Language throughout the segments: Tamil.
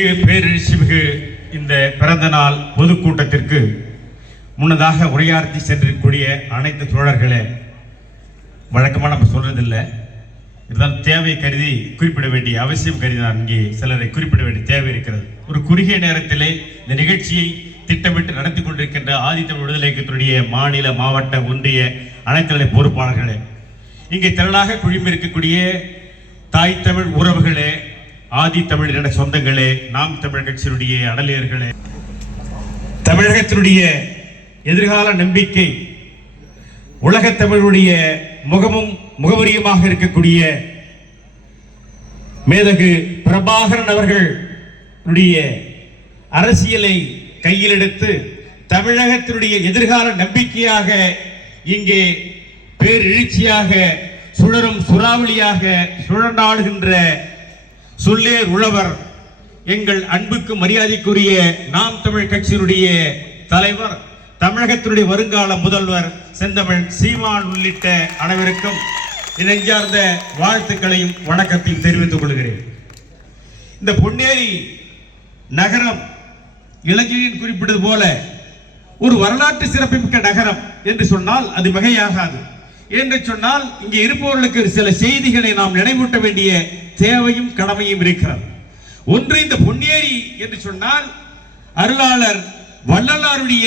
பேரெழுச்சி இந்த பிறந்த நாள் பொதுக்கூட்டத்திற்கு முன்னதாக உரையாற்றி சென்றிருக்கக்கூடிய அனைத்து தோழர்களே வழக்கமாக நம்ம சொல்கிறதில்லை இதுதான் தேவை கருதி குறிப்பிட வேண்டிய அவசியம் கருதி நான் இங்கே சிலரை குறிப்பிட வேண்டிய தேவை இருக்கிறது. ஒரு குறுகிய நேரத்திலே இந்த நிகழ்ச்சியை திட்டமிட்டு நடத்தி கொண்டிருக்கின்ற ஆதித்தமிழ் விடுதலை இயக்கத்தினுடைய மாநில மாவட்ட ஒன்றிய அனைத்து நிலை பொறுப்பாளர்களே இங்கே திரளாக குழுமிருக்கக்கூடிய தாய் தமிழ் உறவுகளே ஆதி தமிழரிட சொந்தங்களே நாம் தமிழ் கட்சியினுடைய அடலியர்களே தமிழகத்தினுடைய எதிர்கால நம்பிக்கை உலகத் தமிழுடைய முகமும் முகவரியுமாக இருக்கக்கூடிய மேதகு பிரபாகரன் அவர்களுடைய அரசியலை கையில் எடுத்து தமிழகத்தினுடைய எதிர்கால நம்பிக்கையாக இங்கே பேரெழுச்சியாக சுழரும் சுறாவளியாக சுழண்டாடுகின்ற சொல்லேர் உழவர். எங்கள் அன்புக்கு மரியாதைக்குரிய நாம் தமிழ் கட்சியினுடைய தலைவர் தமிழகத்தினுடைய வருங்கால முதல்வர் செந்தமிழ் சீமான் உள்ளிட்ட அனைவருக்கும் இணைஞ்சார்ந்த வாழ்த்துக்களையும் வணக்கத்தையும் தெரிவித்துக் கொள்கிறேன். இந்த பொன்னேரி நகரம் இலங்கையில் குறிப்பிட்டது போல ஒரு வரலாற்று சிறப்புமிக்க நகரம் என்று சொன்னால் அது மிகையாகாது. என்று சொன்னால் இங்கே இருப்பவர்களுக்கு சில செய்திகளை நாம் நினைவூட்ட வேண்டிய தேவையும் கடமையும் இருக்கிறது. ஒன்று இந்த பொன்னேரி என்று சொன்னால் அருளாளர் வள்ளலாருடைய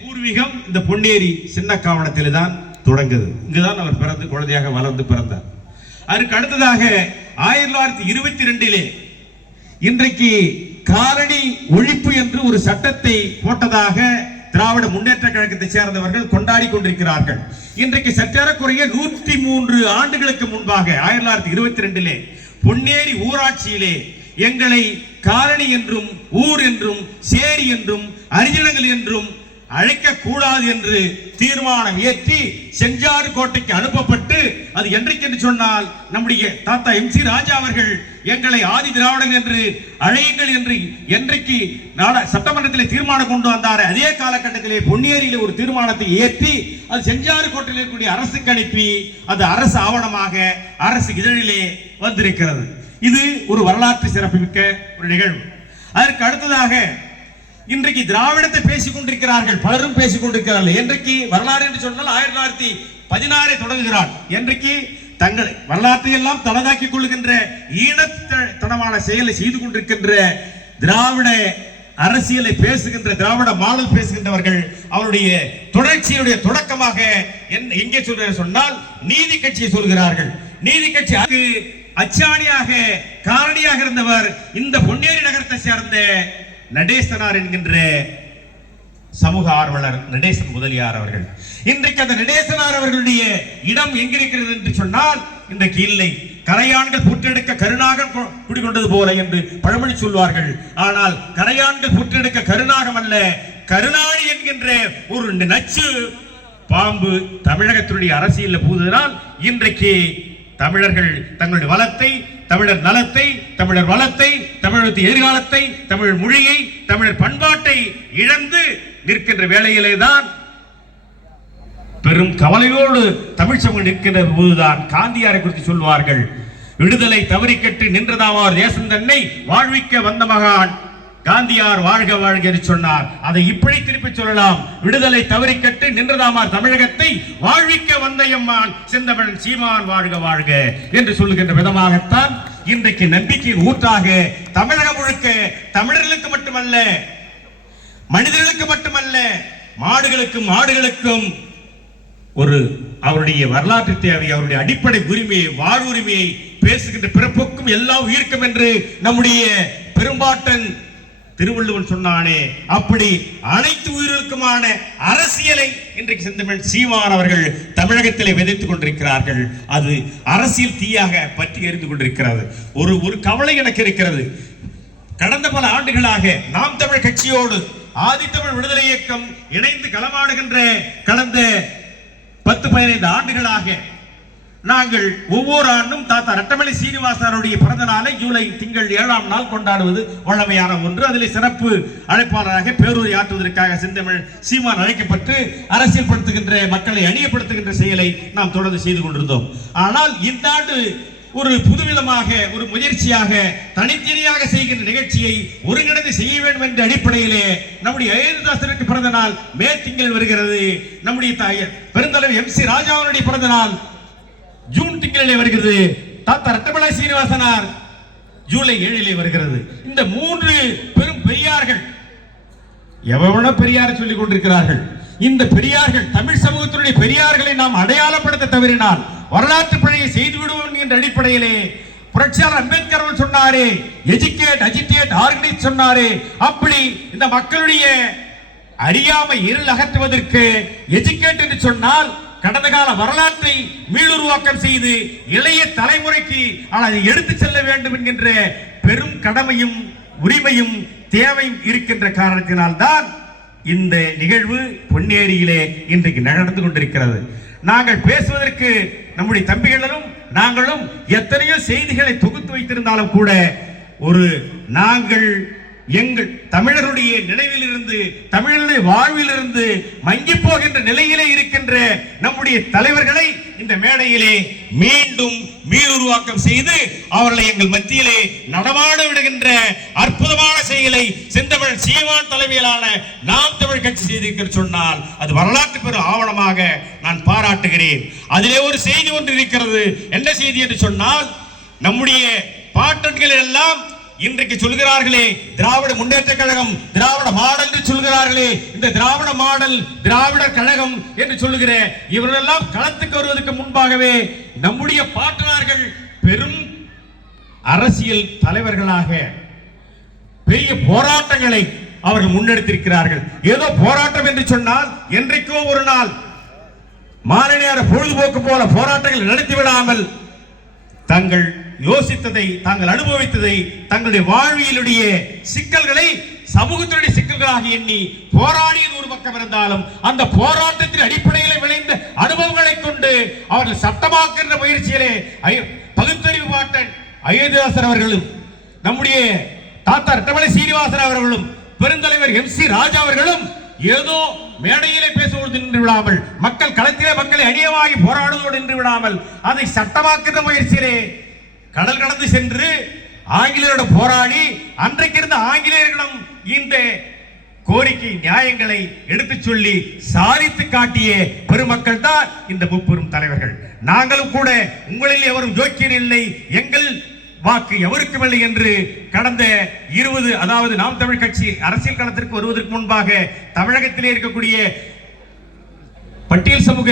பூர்வீகம் இந்த பொன்னேரி சின்ன காவணத்தில் தான் தொடங்குது. இங்குதான் அவர் பிறந்து குழந்தையாக வளர்ந்து பிறந்தார். அதற்கு அடுத்ததாக ஆயிரத்தி தொள்ளாயிரத்தி இருபத்தி ரெண்டிலே இன்றைக்கு காலனி ஒழிப்பு என்று ஒரு சட்டத்தை போட்டதாக திராவிட முன்னேற்ற கழகத்தை சேர்ந்தவர்கள் கொண்டாடி கொண்டிருக்கிறார்கள். இன்றைக்கு சற்றேறக்குறைய நூற்றி மூன்று ஆண்டுகளுக்கு முன்பாக ஆயிரத்தி தொள்ளாயிரத்தி இருபத்தி ரெண்டிலே பொன்னேரி ஊராட்சியிலே எங்களை காலனி என்றும் ஊர் என்றும் சேரி என்றும் அரிஜனங்கள் என்றும் அழைக்க கூடாது என்று தீர்மானம் ஏற்றி செஞ்சாறு கோட்டைக்கு அனுப்பப்பட்டு அது என்றைக்கு என்று சொன்னால் நம்முடைய தாத்தா எம் சி ராஜா அவர்கள் எங்களை ஆதி திராவிடன் என்று அழையுங்கள் என்று என்றைக்கு நாட சட்டமன்றத்தில் தீர்மானம் கொண்டு வந்தார் அதே காலகட்டத்திலே பொன்னியரியில் ஒரு தீர்மானத்தை ஏற்றி அது செஞ்சாறு கோட்டையில் இருக்கக்கூடிய அரசுக்கு அனுப்பி அது அரசு ஆவணமாக அரசு இதழிலே வந்திருக்கிறது. இது ஒரு வரலாற்று சிறப்புமிக்க ஒரு நிகழ்வு. அதற்கு அடுத்ததாக இன்றைக்கு திராவிடத்தை பேசிக் கொண்டிருக்கிறார்கள் பலரும் பேசிக் கொண்டிருக்கிறார்கள் என்றைக்கு வரலாறு என்று சொன்னால் ஆயிரத்தி தொள்ளாயிரத்தி பதினாறை தொடங்குகிறார். என்றைக்கு தங்களை வரலாற்றை எல்லாம் தனதாக்கிக் கொள்கின்ற ஈனத்தனமான செயலை செய்து கொண்டிருக்கின்ற திராவிட அரசியலை பேசுகின்ற திராவிட மாடல் பேசுகின்றவர்கள் அவருடைய தொடர்ச்சியுடைய தொடக்கமாக என் எங்கே சொல்ற சொன்னால் நீதி கட்சியை சொல்கிறார்கள். நீதி கட்சி அது அச்சாணியாக காரணியாக இருந்தவர் இந்த பொன்னேரி நகரத்தை சேர்ந்த நடேசனார் என்கின்ற சமூக ஆர்வலர் நடேசன் முதலியார் அவர்கள். இன்றைக்கு அந்த நடேசனார் அவர்களுடைய இடம் எங்கிருக்கிறது என்று சொன்னால் இன்றைக்கு இல்லை. கரையான்கள் புற்றெடுக்க கருணாகம் குடிகொண்டது போல என்று பழமொழி சொல்வார்கள். ஆனால் கரையான்கள் புற்றெடுக்க கருணாகம் அல்ல கருணாணி என்கின்ற ஒரு நச்சு பாம்பு தமிழகத்தினுடைய அரசியலில் புகுதனால் இன்றைக்கு தமிழர்கள் தங்களுடைய வளத்தை தமிழர் நலத்தை தமிழர் வளத்தை தமிழகத்தின் எதிர்காலத்தை தமிழ் மொழியை தமிழர் பண்பாட்டை இழந்து நிற்கின்ற வேளையிலே தான் பெரும் கவலையோடு தமிழ் சமூகம் நிற்கின்ற போதுதான் காந்தியாரை குறித்து சொல்வார்கள். விடுதலை தவறிக்கட்டு நின்றதாவார் தேசம் தன்னை வாழ்விக்க வந்த மகான் காந்தியார் வாழ்க வாழ்க என்று சொன்னார். அதை இப்படி திருப்பி சொல்லலாம். விடுதலை தவறிக்கட்டு நின்றதாமார் தமிழகத்தை? வாழ்விக்க வந்த எம்மான் செந்தமிழன் சீமான் வாழ்க வாழ்க என்று சொல்லுகின்ற விதமாகத்தான் இன்றைக்கு நம்பிக்கையின் ஊற்றாக தமிழகம் முழுக்க தமிழர்களுக்கு மட்டுமல்ல மனிதர்களுக்கு மட்டுமல்ல மாடுகளுக்கும் ஆடுகளுக்கும் ஒரு அவருடைய வரலாற்று தேவை அவருடைய அடிப்படை உரிமையை வாழ்வுரிமையை பேசுகின்ற பிறப்புக்கும் எல்லா உயிர்க்கும் என்று நம்முடைய பெரும்பாட்டன் திருவள்ளுவன் சொன்னானே அப்படி அனைத்து உயிர்களுக்குமான அரசியலை இன்றைக்கு செந்தமிழ் சீமான் அவர்கள் தமிழகத்திலே விதைத்துக் கொண்டிருக்கிறார்கள். அது அரசியல் தீயாக பற்றி எரிந்து கொண்டிருக்கிறது. ஒரு ஒரு கவலை எனக்கு இருக்கிறது. கடந்த பல ஆண்டுகளாக நாம் தமிழ் கட்சியோடு ஆதித்தமிழ் விடுதலை இயக்கம் இணைந்து களமாடுகின்ற கடந்த பத்து பதினைந்து ஆண்டுகளாக நாங்கள் ஒவ்வொரு ஆண்டும் தாத்தா ரட்டமலை சீனிவாசனுடைய பிறந்த நாளை ஜூலை திங்கள் ஏழாம் நாள் கொண்டாடுவது வழமையான ஒன்று. அதில் சிறப்பு அழைப்பாளராக பேரூரை ஆற்றுவதற்காக செந்தமிழ் சீமான் அழைக்கப்பட்டு அரசியல் படுத்துகின்ற மக்களை அணியப்படுத்துகின்ற செயலை நாம் தொடர்ந்து செய்து கொண்டிருந்தோம். ஆனால் இந்த ஆண்டு ஒரு புதுவிதமாக ஒரு முயற்சியாக தனித்தனியாக செய்கின்ற நிகழ்ச்சியை ஒருங்கிணைந்து செய்ய வேண்டும் என்ற அடிப்படையிலே நம்முடைய அயோத்திதாசருக்கு பிறந்த நாள் மே திங்கள் வருகிறது. நம்முடைய பெருந்தலைவர் எம் சி ராஜாவுடைய பிறந்த நாள் ஜூன் திங்களிலே வருகிறது. தாத்தா ரட்டமலை சீனிவாசனார் ஜூலை ஏழிலே வருகிறது. இந்த மூன்று பெரும் பெரியார்கள் எவ்வளவு பெரியார் சொல்லிக் கொண்டிருக்கிறார்கள். இந்த பெரியார்கள் தமிழ் சமூகத்தினுடைய பெரியார்களை நாம் அடையாளப்படுத்த தவறினால் வரலாற்று பிழையை செய்து விடுவோம் என்ற அடிப்படையிலே புரட்சியாளர் அம்பேத்கர் அவர்கள் சொன்னாரே எஜுகேட் அஜிடேட் ஆர்கனைஸ் சொன்னாரே அப்படி இந்த மக்களுடைய அறியாமை இருள் அகற்றுவதற்கு எஜுகேட் என்று சொன்னால் கடந்த கால வரலாற்றை மீளுருவாக்கம் செய்து இளைய தலைமுறைக்கு அதை எடுத்துச் செல்ல வேண்டும் என்கின்ற பெரும் கடமையும் உரிமையும் தேவையும் இருக்கின்ற காரணத்தினால் தான் இந்த நிகழ்வு பொன்னேரியிலே இன்றைக்கு நடந்து கொண்டிருக்கிறது. நாங்கள் பேசுவதற்கு நம்முடைய தம்பிகளும் நாங்களும் எத்தனையோ செய்திகளை தொகுத்து வைத்திருந்தாலும் கூட ஒரு நாங்கள் எங்கள் தமிழருடைய நினைவிலிருந்து தமிழருடைய வாழ்விலிருந்து மங்கி போகின்ற நிலையிலே இருக்கின்ற நம்முடைய தலைவர்களை இந்த மேடையிலே மீண்டும் மீளுருவாக்கம் செய்து அவர்களை எங்கள் மத்தியிலே நடமாட விடுகின்ற அற்புதமான செயலை செந்தமிழ் சீமான் தலைமையிலான நாம் தமிழ் கட்சி செய்திருக்கிற சொன்னால் அது வரலாற்று பெரும் ஆவணமாக நான் பாராட்டுகிறேன். அதிலே ஒரு செய்தி ஒன்று இருக்கிறது. என்ன செய்தி என்று சொன்னால் நம்முடைய பாட்டன்கள் எல்லாம் இன்றைக்கு சொல்கிறார்களே திராவிட முன்னேற்ற கழகம் திராவிட மாடல் என்று சொல்கிறார்களே இந்த திராவிட மாடல் திராவிட கழகம் என்று சொல்லுகிற இவர்களெல்லாம் களத்துக்கு வருவதற்கு முன்பாகவே நம்முடைய பாட்டனார்கள் பெரும் அரசியல் தலைவர்களாக பெரிய போராட்டங்களை அவர்கள் முன்னெடுத்திருக்கிறார்கள். ஏதோ போராட்டம் என்று சொன்னால் என்றைக்கோ ஒரு நாள் மாலை நேர பொழுதுபோக்கு போல போராட்டங்கள் நடத்தி விடாமல் தங்கள் யோசித்ததை தாங்கள் அனுபவித்ததை தங்களுடைய வாழ்வியலுடைய சிக்கல்களை சமூகத்தினுடைய சிக்கல்களாக எண்ணி போராடியது ஒரு பக்கம் இருந்தாலும் அந்த போராட்டத்தின் அடிப்படையில் விளைந்த அனுபவங்களை கொண்டு அவர்கள் சட்டமாக்குகின்ற முயற்சியிலே பகுத்தறிவு பாட்டன் அயோத்தியாசர் அவர்களும் நம்முடைய தாத்தா ரெட்டமலை சீனிவாசன் அவர்களும் பெருந்தலைவர் எம் சி ராஜா அவர்களும் ஏதோ மேடையிலே பேசுவது நின்று விடாமல் மக்கள் களத்திலே மக்களை அணியமாகி போராடுவதோடு நின்று விடாமல் அதை சட்டமாக்குகிற முயற்சியிலே கடல் கடந்து சென்று ஆங்கிலேயரோட போராடி அன்றைக்கு இருந்த ஆங்கிலேயர்களிடம் இந்த கோரிக்கை நியாயங்களை எடுத்துச் சொல்லி சாதித்து காட்டிய பெருமக்கள் தான் இந்த முப்பெரும் தலைவர்கள். நாங்களும் கூட உங்களில் எவரும் ஜோக்கியர் இல்லை எங்கள் வாக்கு எவருக்கும் இல்லை என்று கடந்த இருபது அதாவது நாம் தமிழ் கட்சி அரசியல் களத்திற்கு வருவதற்கு முன்பாக தமிழகத்திலே இருக்கக்கூடிய பட்டியல் சமூக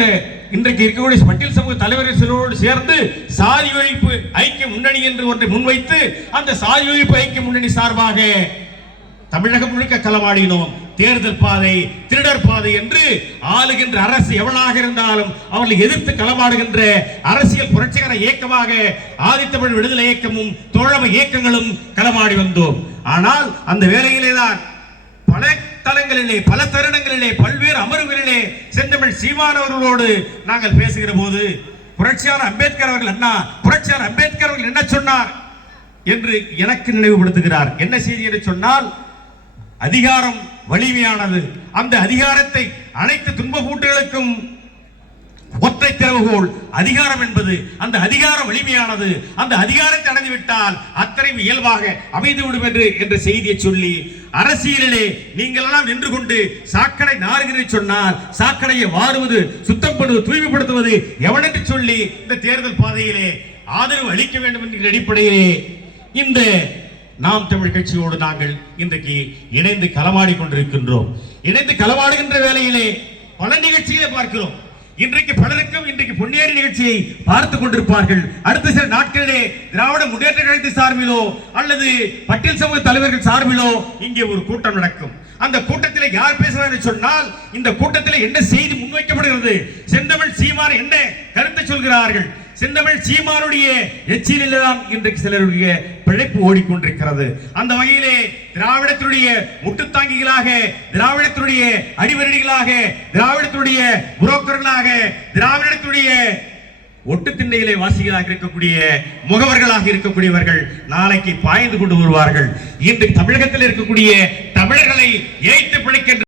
இன்றைக்கு இருக்கக்கூடிய பட்டியல் சமூக தலைவர்கள் சிலரோடு சேர்ந்து சாதி ஒழிப்பு ஐக்கிய முன்னணி என்று ஒன்றை முன்வைத்து அந்த சாதி ஒழிப்பு ஐக்கிய முன்னணி சார்பாக தமிழகம் முழுக்க களமாடினோம். தேர்தல் பாதை திருடர் பாதை என்று ஆளுகின்ற அரசு எவளாக இருந்தாலும் அவர்களை எதிர்த்து களமாடுகின்ற அரசியல் புரட்சிகர இயக்கமாக ஆதித்தமிழ் விடுதலை இயக்கமும் தோழமை இயக்கங்களும் களமாடி வந்தோம். ஆனால் அந்த வேலையிலே தான் தளங்களிலே பல தருணங்களிலே பல்வேறு அமர்வுகளிலே செந்தமிழ் சீமானவர்களோடு நாங்கள் பேசுகிற போது புரட்சியாளர் அம்பேத்கர் அவர்கள் அண்ணா புரட்சியாளர் அம்பேத்கர் அவர்கள் என்ன சொன்னார் என்று எனக்கு நினைவுபடுத்துகிறார். என்ன செய்தி என்று சொன்னால் அதிகாரம் வலிமையானது. அந்த அதிகாரத்தை அனைத்து துன்ப பூட்டுகளுக்கும் ஒற்றை திறவுகோள் அதிகாரம் என்பது அந்த அதிகாரம் வலிமையானது. அந்த அதிகாரத்தை அடைந்துவிட்டால் அத்தனை இயல்பாக அமைந்துவிடும் என்று என்ற செய்தியை சொல்லி அரசியலிலே நீங்கள் எல்லாம் நின்று கொண்டு சாக்கடை நாறுகிறதை சொன்னால் சாக்கடையை வாருவது சுத்தம் பண்ணுவது தூய்மைப்படுத்துவது எவனென்று சொல்லி இந்த தேர்தல் பாதையிலே ஆதரவு அளிக்க வேண்டும் என்கிற அடிப்படையிலே இந்த நாம் தமிழ் கட்சியோடு நாங்கள் இன்றைக்கு இணைந்து களமாடி கொண்டிருக்கின்றோம். இணைந்து களமாடுகின்ற வேலையிலே பல நிகழ்ச்சிகளை பார்க்கிறோம். இன்றைக்கு பலருக்கும் இன்றைக்கு பொன்னேறி நிகழ்ச்சியை பார்த்து கொண்டிருப்பார்கள். அடுத்த சில நாட்களிலே திராவிட முன்னேற்ற கழகத்தை சார்பிலோ அல்லது பட்டியல் சமூக தலைவர்கள் சார்பிலோ இங்கே ஒரு கூட்டம் நடக்கும். அந்த கூட்டத்தில் யார் பேசுவார் என்று சொன்னால் இந்த கூட்டத்தில் என்ன செய்தி முன்வைக்கப்படுகிறது? செந்தமிழ் சீமான் என்ன கருத்தை சொல்கிறார்கள்? செந்தமிழ் சீமானுடைய எச்சிலில் தான் இன்றைக்கு சிலருடைய பிழைப்பு ஓடிக்கொண்டிருக்கிறது. அந்த வகையிலே திராவிடத்தினுடைய முட்டுத்தாங்கிகளாக திராவிடத்தினுடைய அடிவரடிகளாக திராவிடத்தினுடைய புரோக்கர்களாக திராவிடத்துடைய ஒட்டு திண்டையிலே வாசிகளாக இருக்கக்கூடிய முகவர்களாக இருக்கக்கூடியவர்கள் நாளைக்கு பாய்ந்து கொண்டு வருவார்கள். இன்று தமிழகத்தில் இருக்கக்கூடிய தமிழர்களை ஏய்த்து பிழைக்கின்ற